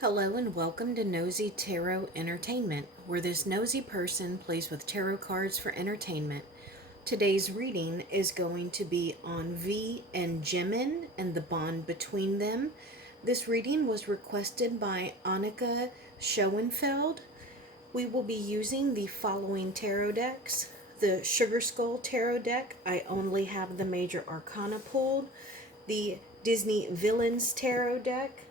Hello and welcome to Nosy Tarot Entertainment, where this nosy person plays with tarot cards for entertainment. Today's reading is going to be on V and Jimin and the bond between them. This reading was requested by Annika Schoenfeld. We will be using the following tarot decks. The Sugar Skull Tarot deck, I only have the major arcana pulled. The Disney Villains Tarot deck,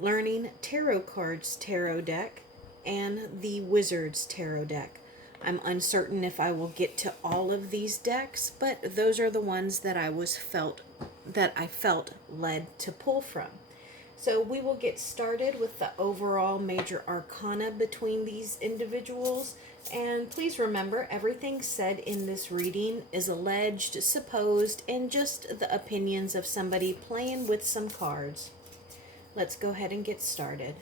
Learning Tarot Cards Tarot deck, and the Wizards Tarot deck. I'm uncertain if I will get to all of these decks, but those are the ones that I felt led to pull from. So we will get started with the overall major arcana between these individuals. And please remember, everything said in this reading is alleged, supposed, and just the opinions of somebody playing with some cards. Let's go ahead and get started.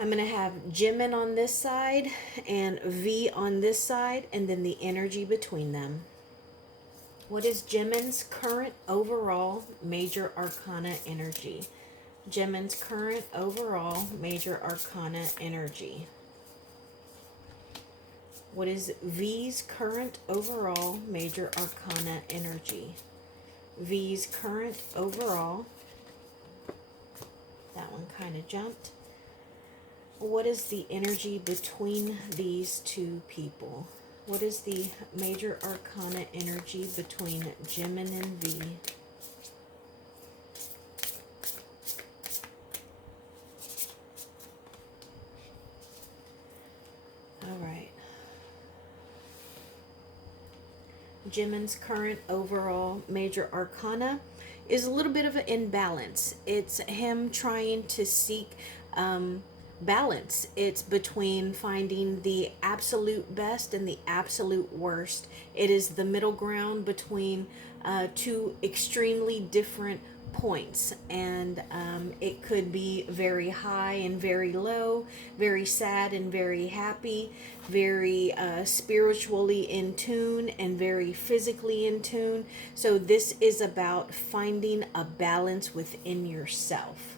I'm going to have Jimin on this side and V on this side, and then the energy between them. What is Jimin's current overall major arcana energy? Jimin's current overall major arcana energy. What is V's current overall major arcana energy? V's current overall. That one kind of jumped. What is the energy between these two people? What is the major arcana energy between Jimin and V? All right. Jimin's current overall major arcana is a little bit of an imbalance. It's him trying to seek balance. It's between finding the absolute best and the absolute worst. It is the middle ground between two extremely different points, and it could be very high and very low, very sad and very happy, very spiritually in tune and very physically in tune. So this is about finding a balance within yourself.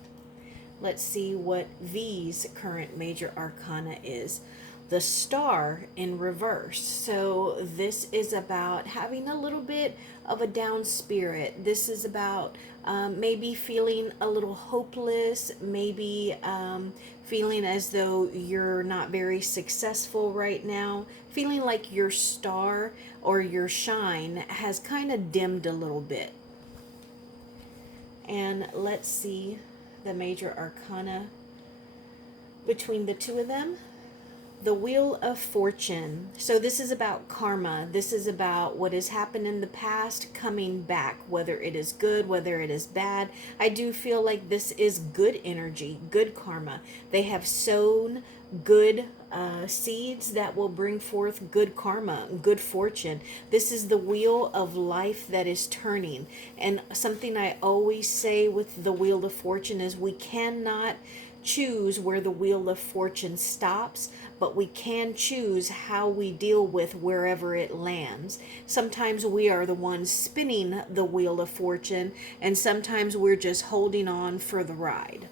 Let's see what V's current major arcana is. The Star in reverse. So this is about having a little bit of a down spirit. This is about maybe feeling a little hopeless, maybe feeling as though you're not very successful right now, feeling like your star or your shine has kind of dimmed a little bit. And let's see the major arcana between the two of them. The Wheel of Fortune. So this is about karma. This is about what has happened in the past coming back, whether it is good, whether it is bad. I do feel like this is good energy, good karma. They have sown good seeds that will bring forth good karma, good fortune. This is the wheel of life that is turning. And something I always say with the Wheel of Fortune is we cannot choose where the Wheel of Fortune stops, but we can choose how we deal with wherever it lands. Sometimes we are the ones spinning the Wheel of Fortune, and sometimes we're just holding on for the ride.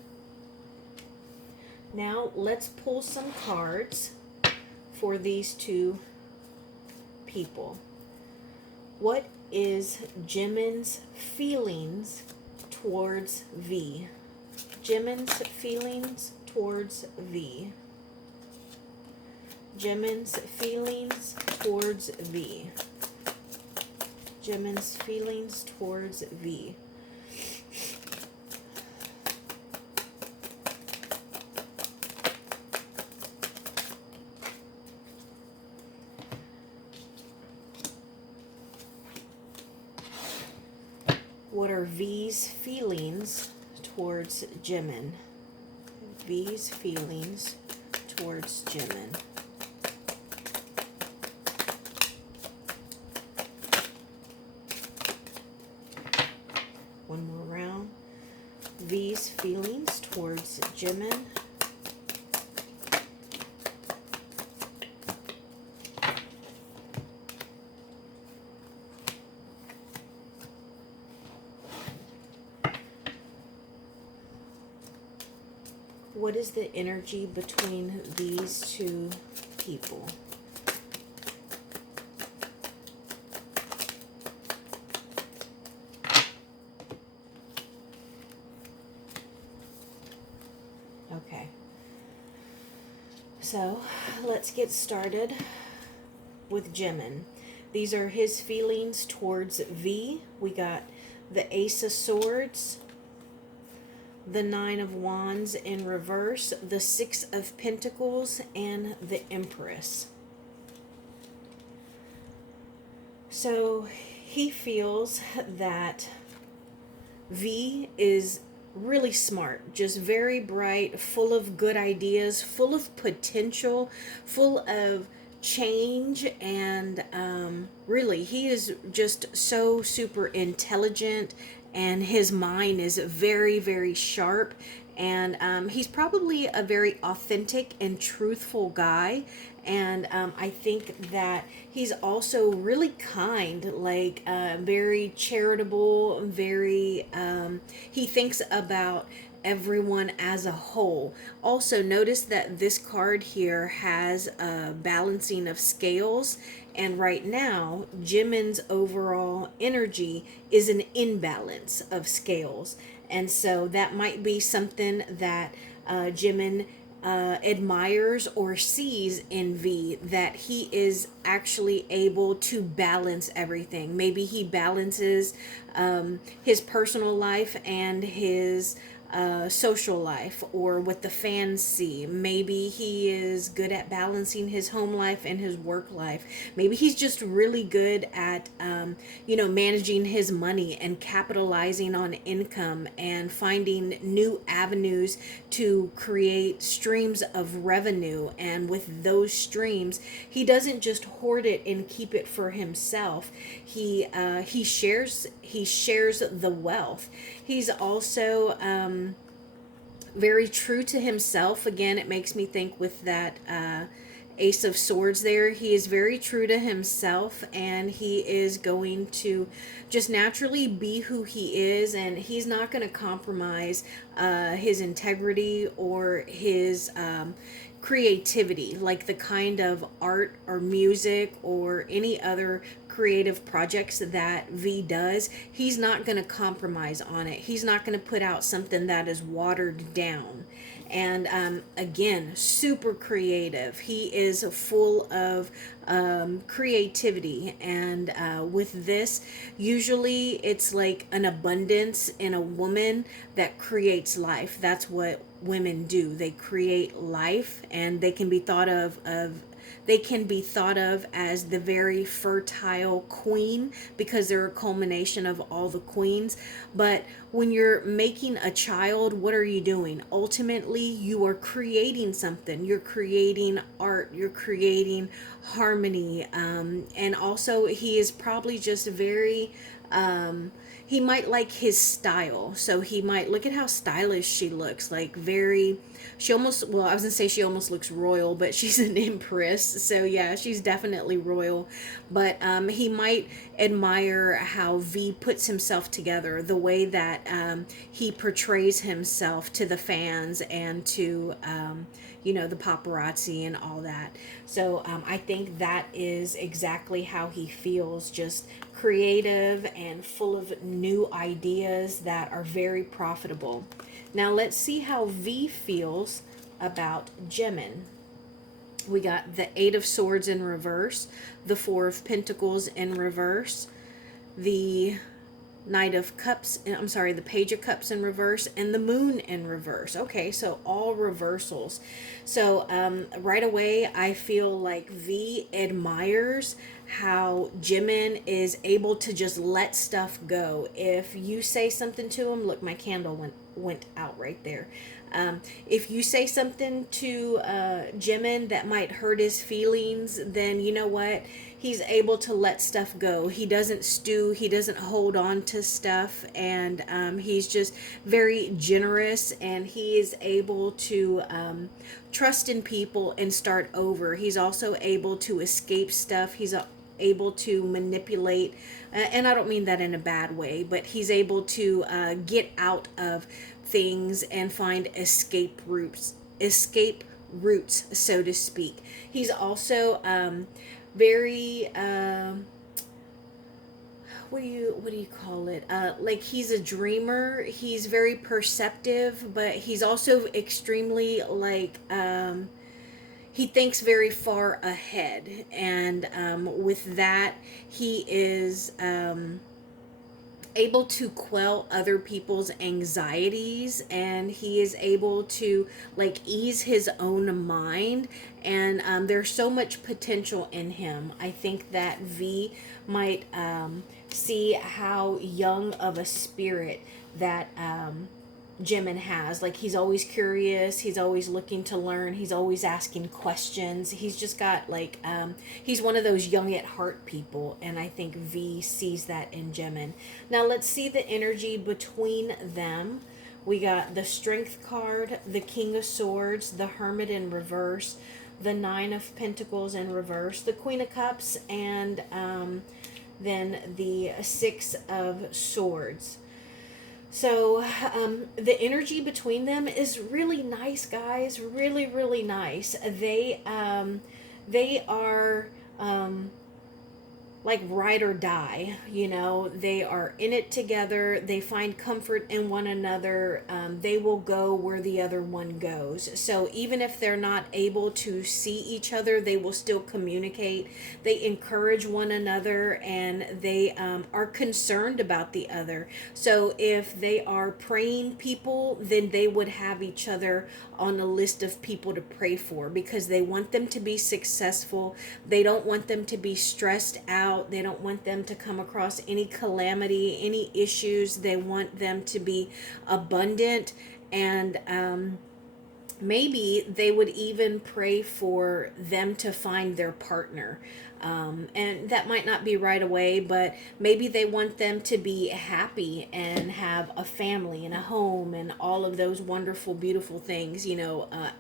Now let's pull some cards for these two people. What is Jimin's feelings towards V? Jimin's feelings towards V. Jimin's feelings towards V. Jimin's feelings towards V. What are V's feelings towards Jimin? V's feelings towards Jimin. One more round. V's feelings towards Jimin. What is the energy between these two people? Okay. So, let's get started with Jimin. These are his feelings towards V. We got the Ace of Swords, the Nine of Wands in reverse, the Six of Pentacles, and the Empress. So he feels that V is really smart, just very bright, full of good ideas, full of potential, full of change, and really, he is just so super intelligent, and his mind is very, very sharp. And he's probably a very authentic and truthful guy. And I think that he's also really kind, like very charitable, very, he thinks about everyone as a whole. Also, notice that this card here has a balancing of scales, and right now, Jimin's overall energy is an imbalance of scales. And so that might be something that Jimin admires or sees in V, that he is actually able to balance everything. Maybe he balances his personal life and his social life, or what the fans see. Maybe he is good at balancing his home life and his work life. Maybe he's just really good at, managing his money and capitalizing on income and finding new avenues to create streams of revenue. And with those streams, he doesn't just hoard it and keep it for himself. He shares the wealth. He's also very true to himself. Again, it makes me think with that Ace of Swords there. He is very true to himself, and he is going to just naturally be who he is, and he's not going to compromise his integrity or his creativity, like the kind of art or music or any other creative projects that V does. He's not going to compromise on it. He's not going to put out something that is watered down. And again, super creative. He is full of creativity. And with this, usually it's like an abundance in a woman that creates life. That's what women do. They create life, and they can be thought of as the very fertile queen, because they're a culmination of all the queens. But when you're making a child, what are you doing? Ultimately, you are creating something. You're creating art. You're creating harmony. And also, he is probably just very... he might like his style. So he might look at how stylish she looks, like very... She almost, well, I was gonna say she almost looks royal, but she's an empress, so yeah, she's definitely royal. But he might admire how V puts himself together, the way that he portrays himself to the fans and to the paparazzi and all that. So I think that is exactly how he feels, just creative and full of new ideas that are very profitable. Now let's see how V feels about Jimin. We got the Eight of Swords in reverse, the Four of Pentacles in reverse, the the Page of Cups in reverse, and the Moon in reverse. Okay, so all reversals. So right away, I feel like V admires how Jimin is able to just let stuff go. If you say something to him, look, my candle went out right there. If you say something to Jimin that might hurt his feelings, then you know what? He's able to let stuff go. He doesn't stew. He doesn't hold on to stuff. And he's just very generous. And he is able to trust in people and start over. He's also able to escape stuff. He's able to manipulate, and I don't mean that in a bad way, but he's able to get out of things and find escape routes, so to speak. He's also very what do you call it, like he's a dreamer. He's very perceptive, but he's also extremely like he thinks very far ahead, and with that he is able to quell other people's anxieties, and he is able to like ease his own mind, and there's so much potential in him. I think that V might see how young of a spirit that Jimin has. Like, he's always curious, he's always looking to learn, he's always asking questions. He's just got like he's one of those young at heart people, and I think V sees that in Jimin. Now let's see the energy between them. We got the Strength card, the King of Swords, the Hermit in reverse, the Nine of Pentacles in reverse, the Queen of Cups, and then the Six of Swords. So the energy between them is really nice, guys. Really, really nice. They are like ride or die. They are in it together. They find comfort in one another. They will go where the other one goes. So even if they're not able to see each other, they will still communicate. They encourage one another, and they are concerned about the other. So if they are praying people, then they would have each other on a list of people to pray for, because they want them to be successful. They don't want them to be stressed out. They don't want them to come across any calamity, any issues. They want them to be abundant, and maybe they would even pray for them to find their partner. And that might not be right away, but maybe they want them to be happy and have a family and a home and all of those wonderful, beautiful things,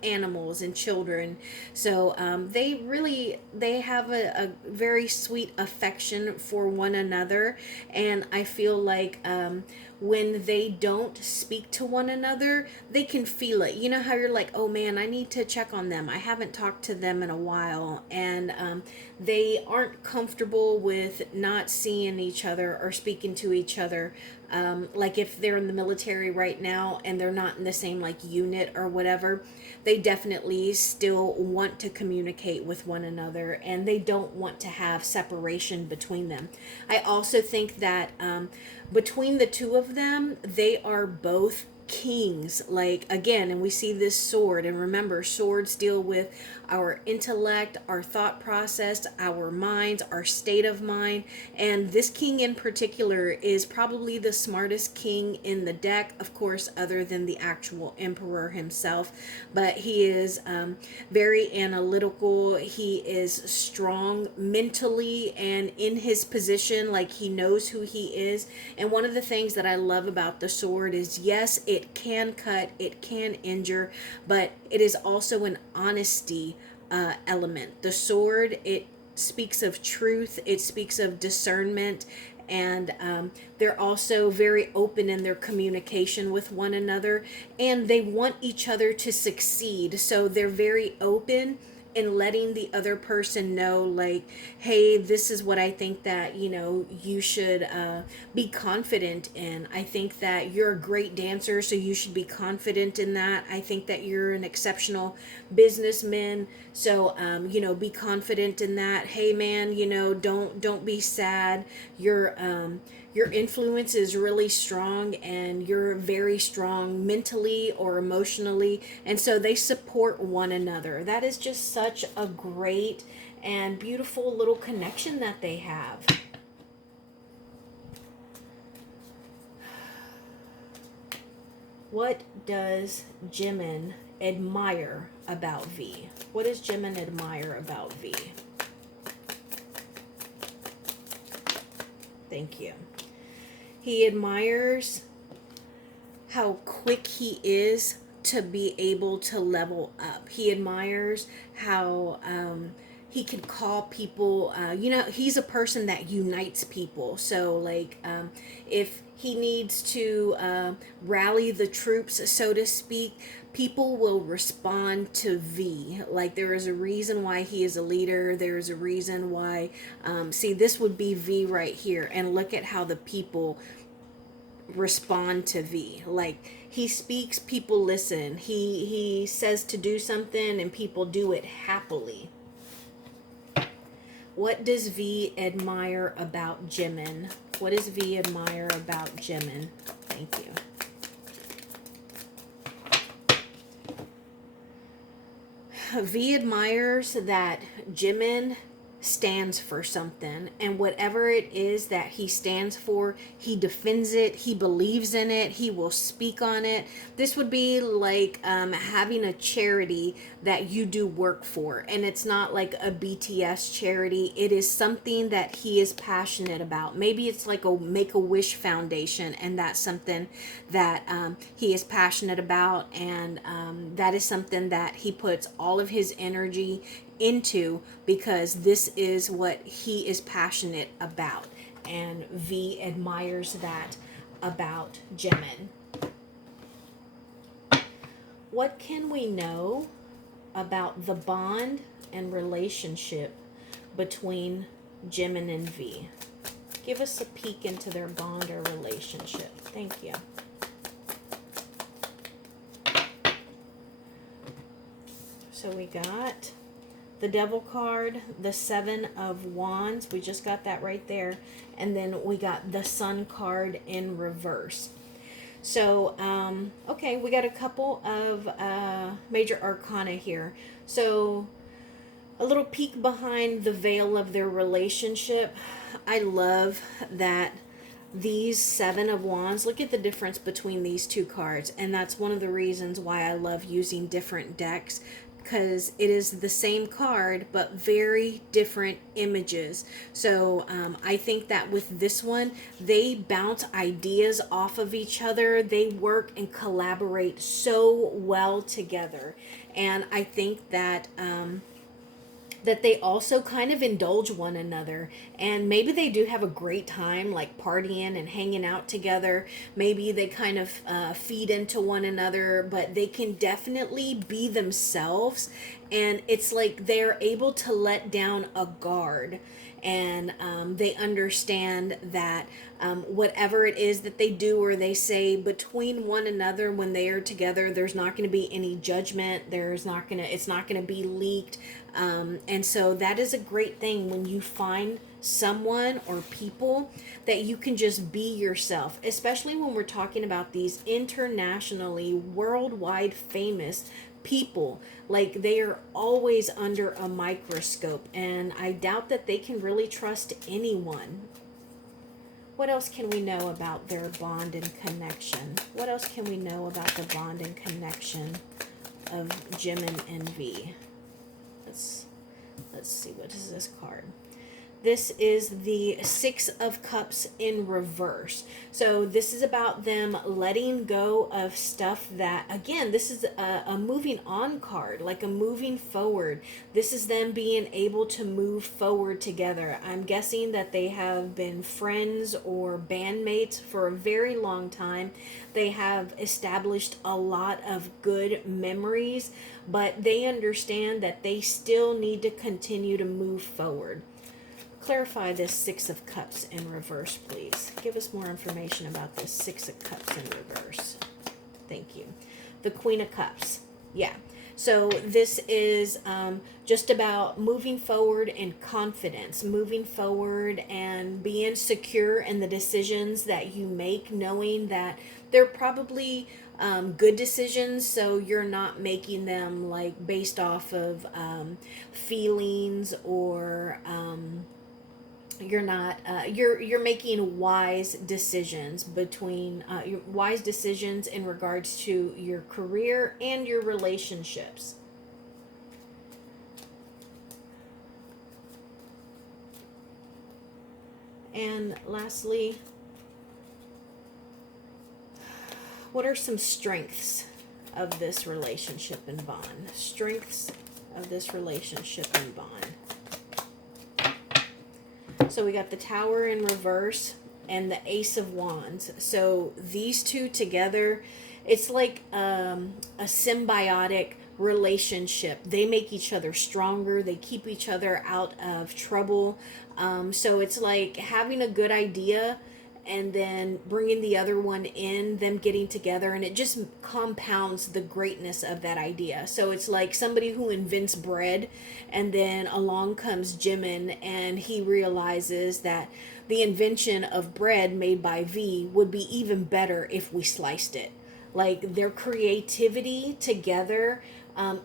animals and children. So they have a very sweet affection for one another. And I feel like when they don't speak to one another, they can feel it. You know how you're like, oh man, I need to check on them. I haven't talked to them in a while. And they aren't comfortable with not seeing each other or speaking to each other. Like if they're in the military right now and they're not in the same like unit or whatever, they definitely still want to communicate with one another, and they don't want to have separation between them. I also think that between the two of them, they are both kings. Like, again, and we see this sword, and remember, swords deal with our intellect, our thought process, our minds, our state of mind. And this king in particular is probably the smartest king in the deck, of course, other than the actual emperor himself. But he is very analytical. He is strong mentally and in his position. Like, he knows who he is. And one of the things that I love about the sword is, yes, it can cut, it can injure, but it is also an honesty element. The sword, it speaks of truth, it speaks of discernment, and they're also very open in their communication with one another, and they want each other to succeed. So they're very open in letting the other person know, like, hey, this is what I think that you should be confident in. I think that you're a great dancer, so you should be confident in that. I think that you're an exceptional businessman, so be confident in that. Hey man, don't be sad. Your influence is really strong, and you're very strong mentally or emotionally, and so they support one another. That is just such a great and beautiful little connection that they have. What does Jimin admire about V? What does Jimin admire about V? Thank you. He admires how quick he is to be able to level up. He admires how he could call people, you know, he's a person that unites people. So like, if he needs to rally the troops, so to speak, people will respond to V. Like, there is a reason why he is a leader. There's a reason why, see, this would be V right here, and look at how the people respond to V. Like, he speaks, people listen. He says to do something and people do it happily. What does V admire about Jimin? What does V admire about Jimin? Thank you. V admires that Jimin stands for something, and whatever it is that he stands for, he defends it, he believes in it, he will speak on it. This would be like having a charity that you do work for, and it's not like a BTS charity. It is something that he is passionate about. Maybe it's like a Make-A-Wish Foundation, and that's something that he is passionate about, and that is something that he puts all of his energy into, because this is what he is passionate about, and V admires that about Jimin. What can we know about the bond and relationship between Jimin and V? Give us a peek into their bond or relationship. Thank you. So we got the Devil card, the Seven of Wands, we just got that right there, and then we got the Sun card in reverse. So, okay, we got a couple of major arcana here. So, a little peek behind the veil of their relationship. I love that these Seven of Wands, look at the difference between these two cards, and that's one of the reasons why I love using different decks, because it is the same card but very different images. So I think that with this one, they bounce ideas off of each other. They work and collaborate so well together, and I think that that they also kind of indulge one another, and maybe they do have a great time like partying and hanging out together. Maybe they kind of feed into one another, but they can definitely be themselves, and it's like they're able to let down a guard, and they understand that whatever it is that they do or they say between one another when they are together, there's not going to be any judgment. It's not going to be leaked. And so that is a great thing when you find someone or people that you can just be yourself, especially when we're talking about these internationally, worldwide famous people. Like, they are always under a microscope, and I doubt that they can really trust anyone. What else can we know about their bond and connection? What else can we know about the bond and connection of Jimin and V? Let's see, what is this card? This is the Six of Cups in reverse. So this is about them letting go of stuff that, again, this is a moving on card, like a moving forward. This is them being able to move forward together. I'm guessing that they have been friends or bandmates for a very long time. They have established a lot of good memories, but they understand that they still need to continue to move forward. Clarify this Six of Cups in reverse, please. Give us more information about this Six of Cups in reverse. Thank you. The Queen of Cups. Yeah. So this is just about moving forward in confidence, moving forward and being secure in the decisions that you make, knowing that they're probably good decisions, so you're not making them like based off of feelings, or you're not you're making wise decisions between wise decisions in regards to your career and your relationships. And lastly, what are some strengths of this relationship and bond? Strengths of this relationship and bond. So we got the Tower in reverse and the Ace of Wands. So these two together, it's like a symbiotic relationship. They make each other stronger. They keep each other out of trouble. So it's like having a good idea and then bringing the other one in, them getting together, and it just compounds the greatness of that idea. So it's like somebody who invents bread, and then along comes Jimin, and he realizes that the invention of bread made by V would be even better if we sliced it. Like their creativity together,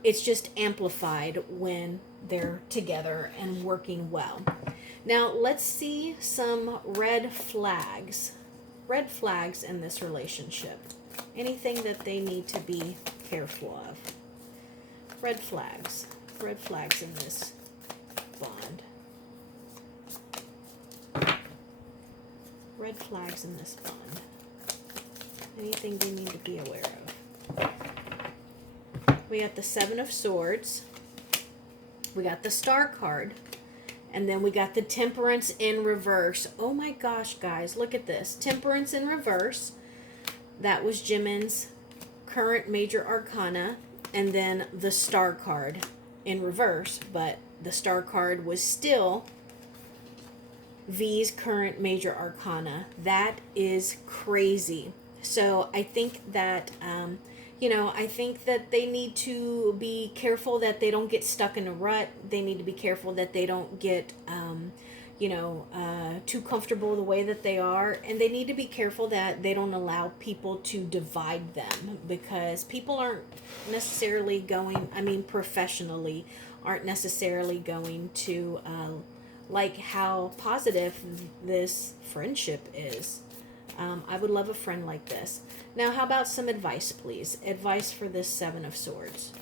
it's just amplified when they're together and working well. Now, let's see some red flags. Red flags in this relationship. Anything that they need to be careful of. Red flags. Red flags in this bond. Red flags in this bond. Anything they need to be aware of. We got the Seven of Swords. We got the Star card. And then we got the Temperance in reverse. Oh my gosh, guys, look at this. Temperance in reverse. That was Jimin's current major arcana. And then the Star card in reverse. But the Star card was still V's current major arcana. That is crazy. So I think that I think that they need to be careful that they don't get stuck in a rut. They need to be careful that they don't get, too comfortable the way that they are. And they need to be careful that they don't allow people to divide them, because people aren't necessarily professionally, aren't necessarily going to like how positive this friendship is. I would love a friend like this. Now, how about some advice, please? Advice for this Seven of Swords.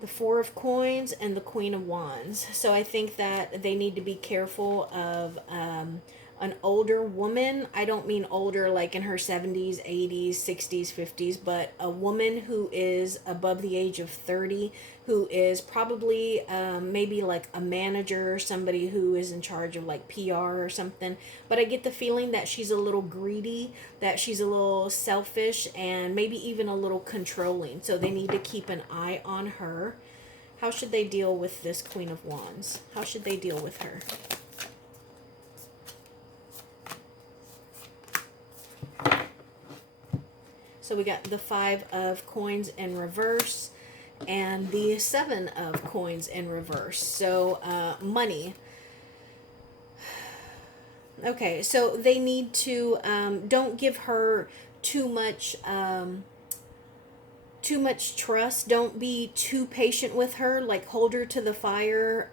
The Four of Coins and the Queen of Wands. So I think that they need to be careful of an older woman. I don't mean older like in her 70s, 80s, 60s, 50s, but a woman who is above the age of 30, who is probably maybe like a manager or somebody who is in charge of like PR or something. But I get the feeling that she's a little greedy, that she's a little selfish, and maybe even a little controlling. So they need to keep an eye on her. How should they deal with this Queen of Wands? How should they deal with her? So we got the Five of Coins in reverse and the Seven of Coins in reverse. So money. Okay, so they need to don't give her too much trust. Don't be too patient with her. Like, hold her to the fire.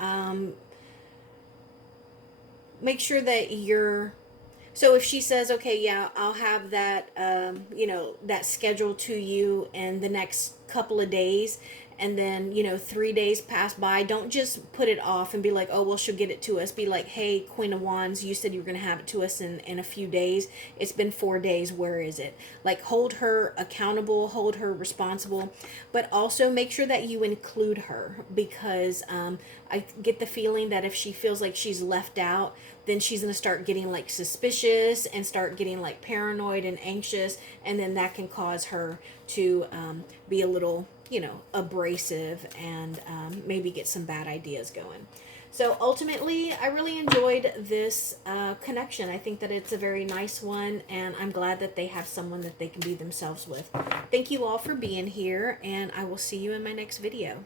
Make sure that you're... So if she says, okay, yeah, I'll have that, that scheduled to you in the next couple of days, and then, 3 days pass by, don't just put it off and be like, oh, well, she'll get it to us. Be like, hey, Queen of Wands, you said you were going to have it to us in a few days. It's been 4 days. Where is it? Like, hold her accountable, hold her responsible, but also make sure that you include her, because I get the feeling that if she feels like she's left out, then she's going to start getting like suspicious and start getting like paranoid and anxious, and then that can cause her to be a little, abrasive, and maybe get some bad ideas going. So ultimately, I really enjoyed this connection. I think that it's a very nice one, and I'm glad that they have someone that they can be themselves with. Thank you all for being here, and I will see you in my next video.